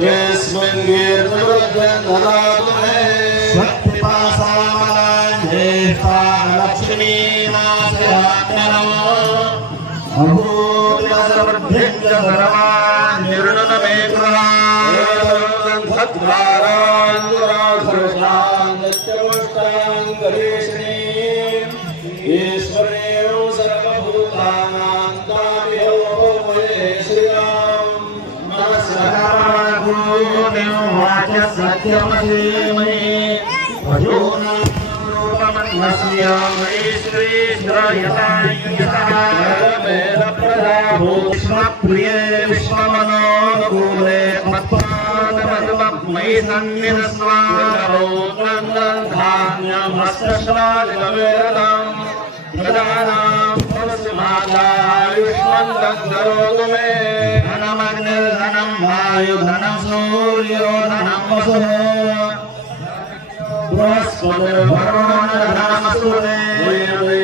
यस्मिन् कीर्तनवद्यं ददातु मे स्वत्पिपासामलाञ्जेष्ठा लक्ष्मीनाथयाज्ञनमो अभूतिवसवृद्धिं च सर्वान् निर्णनमे సత్యమసేమయే భజోనాం రూపమన్వస్యామయే శ్రీశ్రయతాయుయతః విశ్వమనోనుకూలే మయి సన్నిరస్వాధాన్యమస్తశ్రాజవేదం ప్రదానా मातायुष्मन्तं करोतु मे धनमग्निर्धनं वायुधनं सूर्यो धनं वसुः बृहस्पतिर्भरणमसुरे वै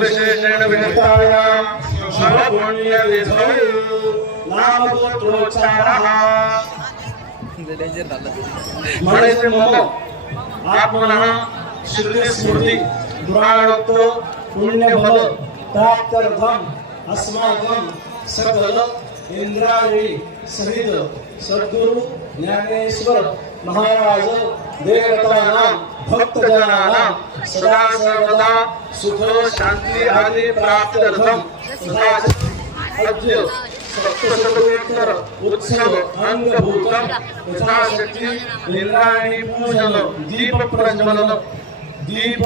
విశేషేణ వినతాయాం సర్వపుణ్య విధౌ నామపుత్రోచ్చారః डेंजर झालं वासरस्तु शिर्डी स्मृती नक्षत्रं पुण्य च शिवशकरञ्जैव सर्वं अस्मागम अस्माकं सकल इंद्रायणी सहित सद्गुरु ज्ञानेश्वर महाराज देवतानां भक्तजनानां सदा सर्वदा सुख शांती आदि प्राप्त्यर्थम सदा अद्य सप्तशतोत्तर उत्सव अंगभूतम यथाशक्ती इंद्रायणी पूजन दीप प्रज्वलन दीप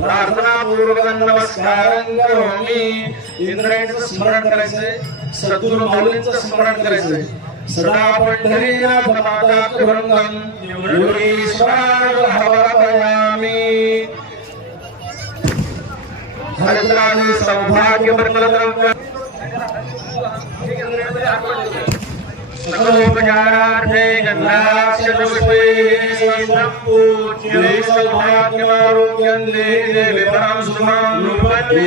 प्रार्थनापूर्वक नमस्कार करोमी इंद्रायणीचं स्मरण करायचंय सद्गुरु माऊलींचं स्मरण करायचंय सदा पंढरीनाथ माता तुरंगम योगीश्वराय हवापयामी हरिद्राणी सौभाग्य मंगलद्रव्य सकलोपचारार्थे गन्धाक्षपुष्पे सौभाग्यमारोग्यं देहि देवी परं सुखं रूपते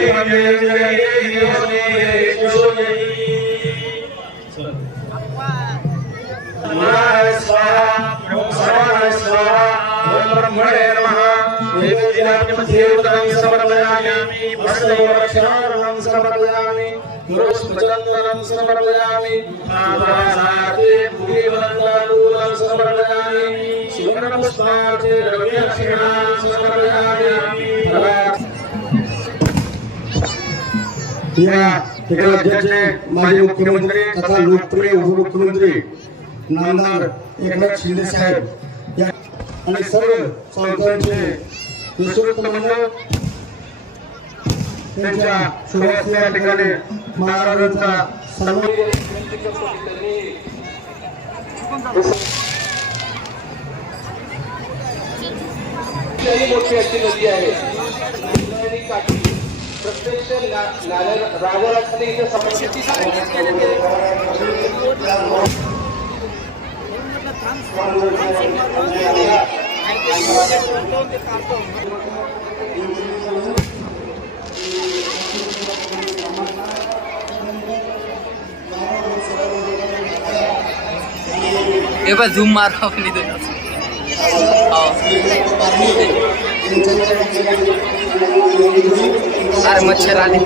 स्वाहा स्वाहा। ओम ब्रह्मणे नमः। देवदेवतां समर्पयामि। वस्त्रवक्षाणं समर्पयामि। गुरुस्मचन्दनं समर्पयामि। आभासार्थे भूमिवन्दनूलं समर्पयामि। सुवर्णपुष्पार्थे द्रव्यक्षिणां समर्पयामि। या ठिकाणी राज्याचे माजी मुख्यमंत्री तथा लोकप्रिय उपमुख्यमंत्री नामदार एकनाथ शिंदे साहेब. या आणि सर्व संस्थांचे यशोक्त मंडळ त्यांच्या शुभास्ती या ठिकाणी महाराजांचा सन्मान ही मोठी अशी नदी आहे प्रत्यक्ष हे बघ झूम मारा आपली तर. हो. अरे मच्छर आले.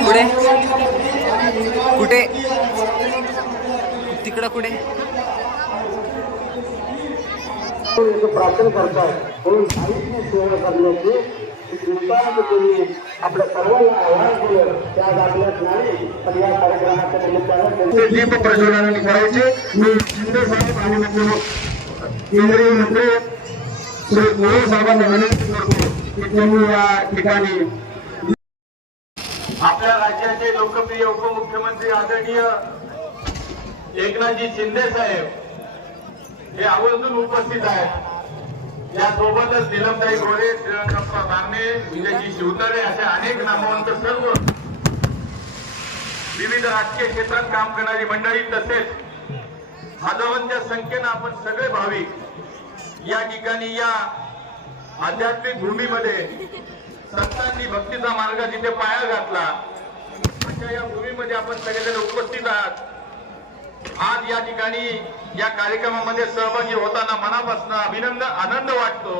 कुठे कुठे तिकडं कुठे याचं प्रार्थना करतात म्हणून साहित्य सेवा करण्याची कृपया तुम्ही आपल्या सर्वांना आव्हान केलं त्या दाखल्यात नाही तर या कार्यक्रमाच्या निमित्तानं दीप प्रज्वलनाने करायचे मी शिंदे साहेब आणि मित्र केंद्रीय मंत्री श्री मोरे साहेबांना विनंती करतो की त्यांनी या ठिकाणी आपल्या राज्याचे लोकप्रिय उपमुख्यमंत्री आदरणीय एकनाथजी शिंदे साहेब हे आवर्जून उपस्थित आहेत यासोबतच निलमताई गोरे श्रीरंगप्पा बारणे विजयजी शिवतारे असे अनेक नामवंत सर्व विविध राजकीय क्षेत्रात काम करणारी मंडळी तसेच हजारोंच्या संख्येनं आपण सगळे भाविक या ठिकाणी या आध्यात्मिक भूमीमध्ये संतांनी भक्तीचा मार्ग जिथे पाया घातला अशा या भूमीमध्ये आपण सगळेजण उपस्थित आहात. आज या ठिकाणी या कार्यक्रमामध्ये सहभागी होताना मनापासून अभिनंद आनंद वाटतो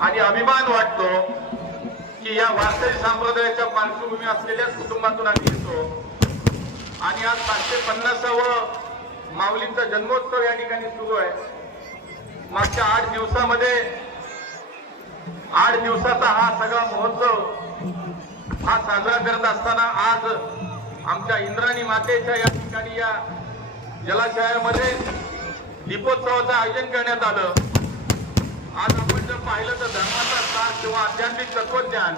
आणि अभिमान वाटतो की या वारकरी संप्रदायाच्या पार्श्वभूमी असलेल्या कुटुंबातून आम्ही येतो. आणि आज पाचशे पन्नासावं माऊलींचा जन्मोत्सव या ठिकाणी सुरू आहे. मागच्या आठ दिवसामध्ये आठ दिवसाचा हा सगळा महोत्सव हा साजरा करत असताना आज आमच्या इंद्राणी मातेच्या या ठिकाणी या जलाशयामध्ये दीपोत्सवाचं आयोजन करण्यात आलं. आज आपण जर पाहिलं तर धर्माचा सार किंवा आध्यात्मिक तत्वज्ञान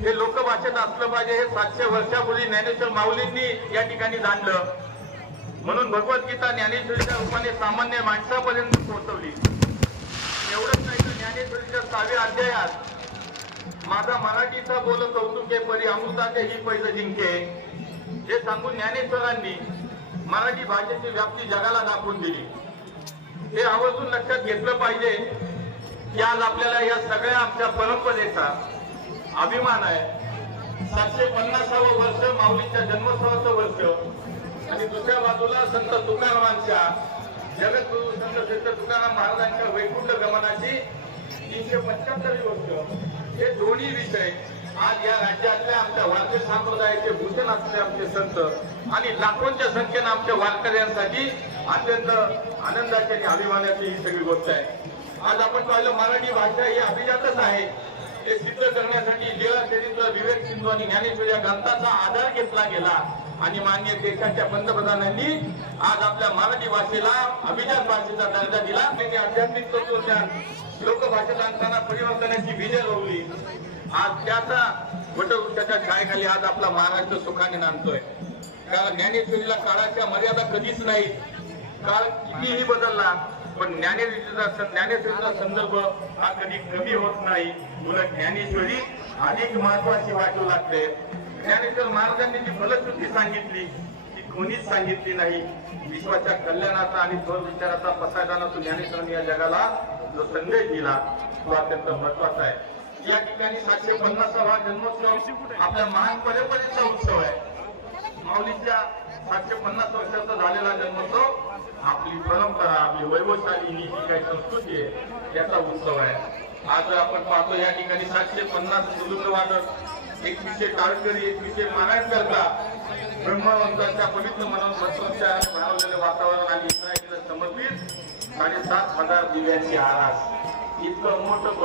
हे लोकभाषेत असलं पाहिजे हे सातशे वर्षापूर्वी ज्ञानेश्वर माऊलींनी या ठिकाणी जाणलं. म्हणून भगवद्गीता ज्ञानेश्वरीच्या रूपाने सामान्य माणसापर्यंत पोहोचवली. एवढंच नाही तर ज्ञानेश्वरीच्या सहाव्या अध्यायात माझा मराठीचा बोल कौतुके परी अमृताचे ही पैज जिंके. हे सांगून ज्ञानेश्वरांनी मराठी भाषेची व्याप्ती जगाला दाखवून दिली. हे आवर्जून लक्षात घेतलं पाहिजे की आज आपल्याला या सगळ्या आमच्या परंपरेचा अभिमान आहे. सातशे पन्नासावं वर्ष माऊलीच्या जन्मोत्सवाचं वर्ष आणि दुसऱ्या बाजूला संत तुकारामांच्या जगद्गुरु संत श्रेष्ठ तुकाराम महाराजांच्या वैकुंठ गमनाची तीनशे पंच्याहत्तरवी वर्ष. हे दोन्ही विषय आज या राज्यातल्या आमच्या वारकरी संप्रदायाचे भूषण असले आमचे संत आणि लाखोंच्या संख्येनं आमच्या वारकऱ्यांसाठी अत्यंत आनंदाची आणि अभिमानाची ही सगळी गोष्ट आहे. आज आपण पाहिलं मराठी भाषा ही अभिजातच आहे. हे सिद्ध करण्यासाठी लीळा चरित्र विवेक सिंधू आणि ज्ञानेश्वर या ग्रंथाचा आधार घेतला गेला. आणि माननीय देशाच्या पंतप्रधानांनी आज आपल्या मराठी भाषेला अभिजात भाषेचा दर्जा दिला. त्यांनी आध्यात्मिक तत्वज्ञान लोकभाषेला आणताना परिवर्तनाची बीजे लावली आज त्याचा वटवृक्षाच्या छायेखाली आज आपला महाराष्ट्र सुखाने नांदतोय. कारण ज्ञानेश्वरीला काळाच्या मर्यादा कधीच नाही. काळ कितीही बदलला पण ज्ञानेश्वरीचा ज्ञानेश्वरीचा संदर्भ हा कधी कमी होत नाही. उलट ज्ञानेश्वरी अधिक महत्वाची वाटू लागते ज्ञानेश्वर महाराजांनी जी फलश्रुती सांगितली ती कोणीच सांगितली नाही. विश्वाच्या कल्याणाचा आणि स्वर विचाराचा पसायदाना तो ज्ञानेश्वरांनी या जगाला जो संदेश दिला तो अत्यंत महत्त्वाचा आहे. या ठिकाणी सातशे पन्नासावा जन्मोत्सव आपल्या महान परंपरेचा उत्सव आहे. माऊलीच्या सातशे पन्नास वर्षाचा झालेला जन्मोत्सव आपली परंपरा आपली वैभवशाली ही जी काही संस्कृती आहे याचा उत्सव आहे. आज आपण पाहतो या ठिकाणी सातशे पन्नास सुरुंग वादक एकवीसशे टाळकरी एकवीसशे मानायत करता ब्रह्मवंताच्या पवित्र मनात मत्स्या वातावरण आणि इंद्रायणीला समर्पित साडेसात हजार दिव्यांची आरास. इतकं मोठं